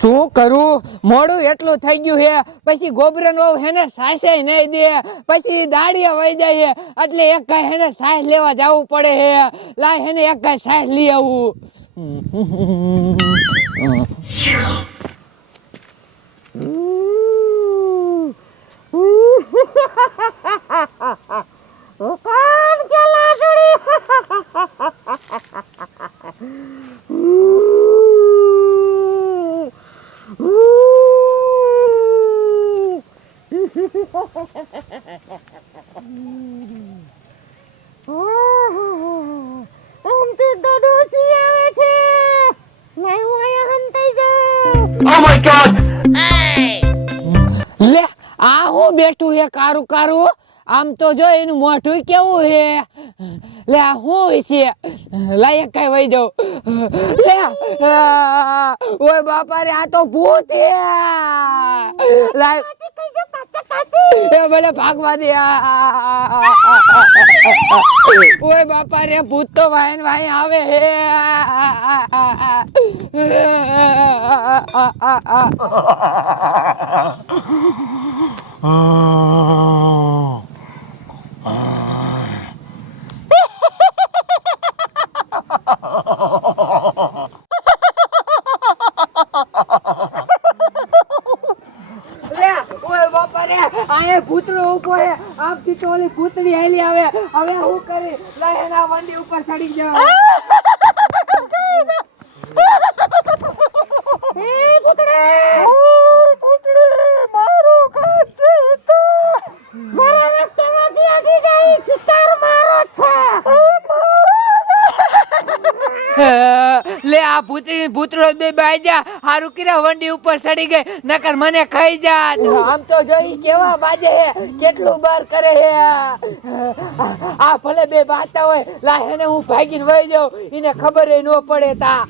શું કરું? મોડું એટલું થઈ ગયું હે. પછી ગોબરન વહુ હેને સાસે નહીં દે. પછી દાડિયા વહી જાય એટલે એક કાંઈ હેને સાસ લેવા જવું પડે હે. લાય હેને એક કાંઈ સાસ લઈ આવું આમથી ગડોસી આવે છે નહીં હું અહીંયા હંતાઈ જાઉં Oh my god! લે આ હું બેઠું હે કારું કારું? આમ તો જો એનું મોઢું કેવું હે? લે આ હું છે? લાયક કઈ વઈ જાઉં. લે ઓય બાપા રે આ તો ભૂત હે. લાય કઈ જો કાચા કાચી એ ભલે ભાગવા દે આ. ઓય બાપા રે ભૂત તો વાયન વાય આવે હે લે બાપા આયે ભૂતળો ઊભો હે આમથી તો ભૂતળી હેલી આવે. હવે હું કરી? લે એના વંડી ઉપર ચડી જવા એ કૂતરા કૂતરી મારું કાચે તો મારા રસ્તામાંથી આખી જાય શિકાર મારો છે લે આ ભૂતળી ભૂતળો બે બાઈ જા હારું કિરા વંડી ઉપર ચડી ગઈ નકર મને ખાઈ જાત. આમ તો જોઈ કેવા બાજે હે કેટલું બાર કરે હે આ. ભલે બે બાતા હોય લાહે ને હું ભાગીને વહી જાઉં એને ખબર ન પડે તા.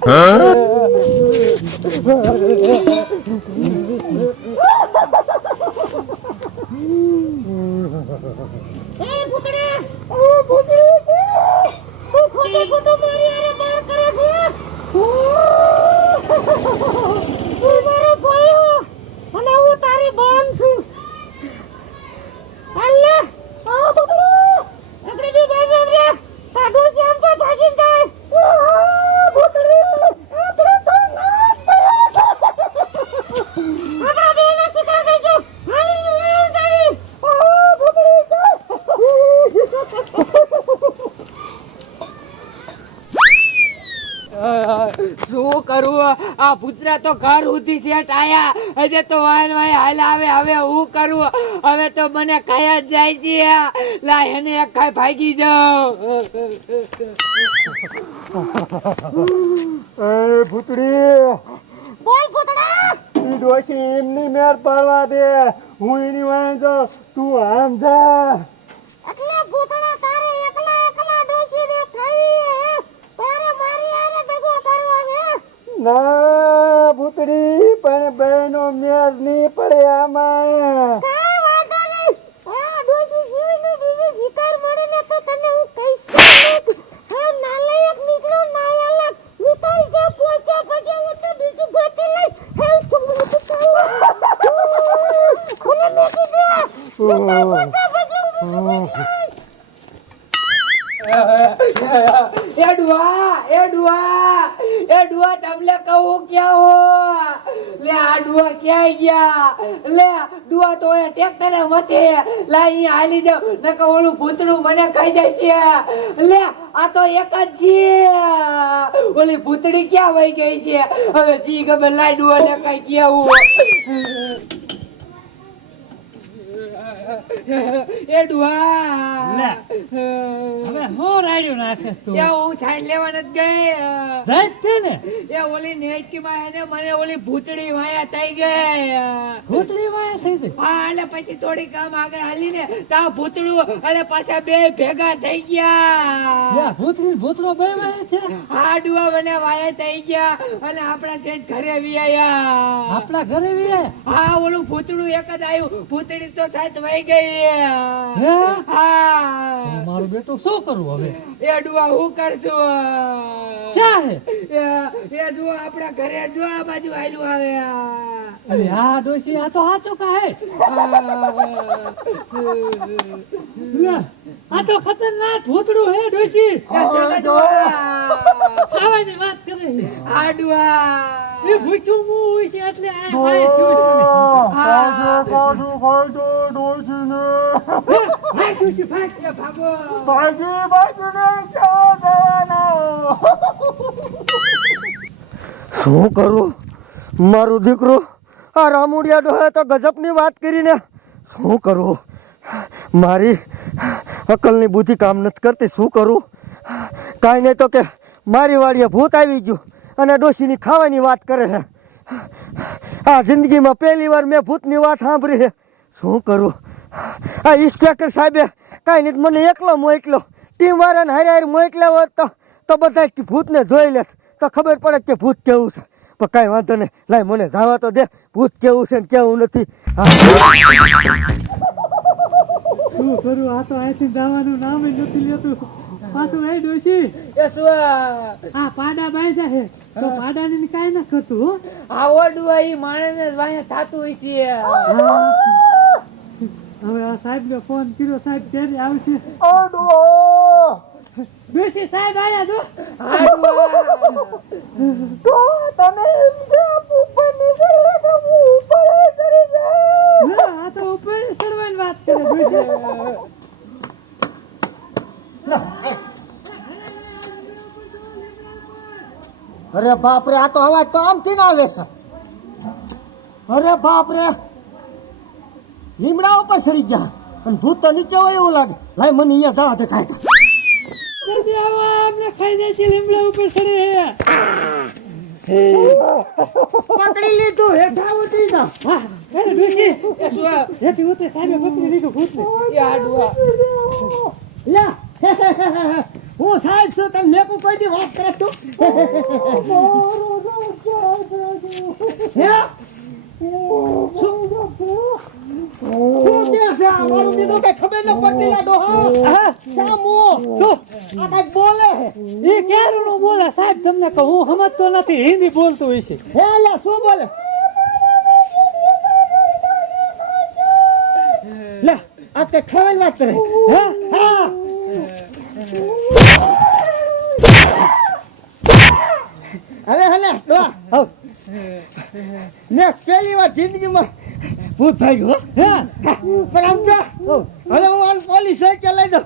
એ કૂતરા ઓ ભૂતરી છે તું ખોટે ખોટું મારી હારે બાર કરે છે તું મારો ભાઈ હો અને હું તારી બેન છું અલ્લે ઓ ભૂતરી આપણે બી બાજુ રે કાઢું છે આમ તો ભાગી જાય ઓ ભૂતરી આપણે તો નાચ પડ્યા આપણા બેનો શિકાર થઈ ગયો હાલી વેર કરી ઓ ભૂતરી શું કરું આ ભૂતરા તો ઘર ઉધી છે આયા. હજે તો વાયન વાય હાલ આવે હવે હું કરું? હવે તો મને ખાયા જ જાય છે. લા એને એક ખાઈ ભાગી જાઉં. એ ભૂતડી. બોલ ભૂતડા. ઈ ડોશી એમની મેર પાડવા દે. હું એની વાય જાઉં. તું આમ જા. એટલે ભૂતડા તારે એકલા એકલા ડોશીને ખાવી હે તારે મારી હારે દગો કરવો છે ના ભૂતડી પણ બહેનો મેર નહીં પડે આમાં. કાંઈ ક્યાં ગયા? લે, ડુઆ તો મતે લા, અહીં ઓલું ભૂતડું મને ખાઈ જાય છે. લે, આ તો એક જ ઓલી ભૂતડી ક્યાં વહી ગઈ છે? હવે જી ગમે લાઈ ડુઆ ને કઈ કેવું એ ડુઆ લે. હવે હું રાડ્યું નાખે તું. એ હું સાઈન લેવા નથી ગઈ જાય છે ને? એ ઓલી નેટકી માં એને મને ઓલી ભૂતડી વાયા થઈ ગઈ ભૂતળી વાય થઈ ગઈ? હા એટલે પછી થોડીક આમ આગળ હાલીને તા ભૂતડું એટલે પાછા બે ભેગા થઈ ગયા. ભૂતડી ભૂતડો ને બે વાય છે હા ડુઆ મને વાયા થઈ ગયા અને આપણા જે ઘરે વિયા આપણા ઘરે વિયા હા ઓલું ભૂતડું એક જ આવ્યું ભૂતડી તો સાત વહી ગઈ હે? હા મારો બેટો શું કરું હવે? એ ડુઆ હું કરશું? હે એ એ આપણા ઘરે જો આ બાજુ આયલું આવે. અરે આ ડોશી આ તો હાચો કહે આ તો ખતરનાક ભૂતડું હે ડોશી. ખાવાની વાત કરે છે. એ ભૂખ્યું હું હોય છે એટલે આ ભાઈ થયું છે. તને. કાઢો કાઢો કાઢો ડોશીને હે, ભાગ ભાગ ભાગી ભાગીને જવાના શું કરું? મારું દીકરું આ રામુડિયા ડોહે તો ગજબની વાત કરીને શું કરું? મારી અકલની બુદ્ધિ કામ નથી કરતી શું કરું? કાંઈ નહીં તો કે મારી વાડીએ ભૂત આવી ગયું અને ડોશીની ખાવાની વાત કરે છે. આ જિંદગીમાં પહેલી વાર મેં ભૂતની વાત સાંભળી છે. શું કરું? આ ઇન્સ્પેક્ટર સાહેબે કાંઈ નહીં મને એકલો મોકલો ટીમ વાળાને હારે હારે મોકલ્યા હોત તો તો બધા ભૂતને જોઈ લે તો ખબર પડે કે ભૂત કેવું છે. પણ કાંઈ વાંધો નહીં. લાય મને જવા તો દે. ભૂત કેવું છે ને કેવું નથી. શું કરું? આ તો અહીંથી જવાનું નામ નથી લેતું. પાછું એ ડોશી. આ પાડા ભાઈ જાય તો પાડા ને કાંઈ ના થતું આ ડુઆ ઈ માણસને જ વાંહે થાતું હોય છે. હવે આ સાહેબ ને ફોન કર્યો સાહેબ ત્યારે આવશે. ઓડો બેસી સાહેબ આયા જો. તો તને એમ કે ઉપર નીકળે તો હું ઉપર કરી જાય લે, આ તો ઉપર ચડવાની વાત કરે ડોશી અરે બાપ રે આ તો અવાજ તો આમથી ના આવે છે. અરે બાપ રે લીમડા ઉપર સડી ગયા. અને ભૂત તો નીચે હોય એવું લાગે. લાય મને અહીંયા જવા દે કાંઈ જલ્દી આવો અમને ખાઈ જાય છે લીમડા ઉપર સડી પકડી લીધું હેઠા ઉતરી જા વાહ અરે એ શું હેઠી ઉતરે સાહેબે પકડી લીધું ભૂતને. એ આ. ડુઆ લા હું સાહેબ છું તમે મેં કોઈ દી વાત કરે તું હે? શું કે છે આ મારું કીધું કઈ ખબર ન પડતી લા ડોહા સામુ શું આ કંઈક બોલે એ ક્યારું નું બોલે? સાહેબ તમને કહું હું સમજતો નથી. હિન્દી બોલતું હોય છે. હે લા શું બોલે? લે આ તે ખાવાની વાત કરે. હે. હા. હવે હલે ડો. ને પહેલી વાર જિંદગીમાં ભૂત થઈ હે? પણ આમ જો. હવે હું આને પોલીસ સાયકલ લઈ દઉં.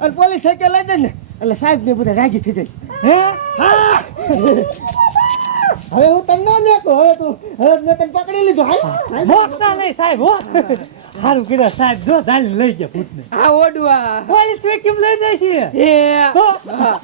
અને પોલીસ સાયકલ લઈ દઉં ને એટલે સાહેબ ને બધા રાજી થઈ જાય. હે? હા. હવે હું તને ના મેકું હવે તું હવે મેં તને પકડી લીધો હાલ. મોકતા નહીં સાહેબ હો. સારું કર્યા સાહેબ જો ધાલી લઈ ગયા ભૂતને. આ ઓડવા પોલીસ વેક્યુમ લઈ જાય છે. એ તો? હા.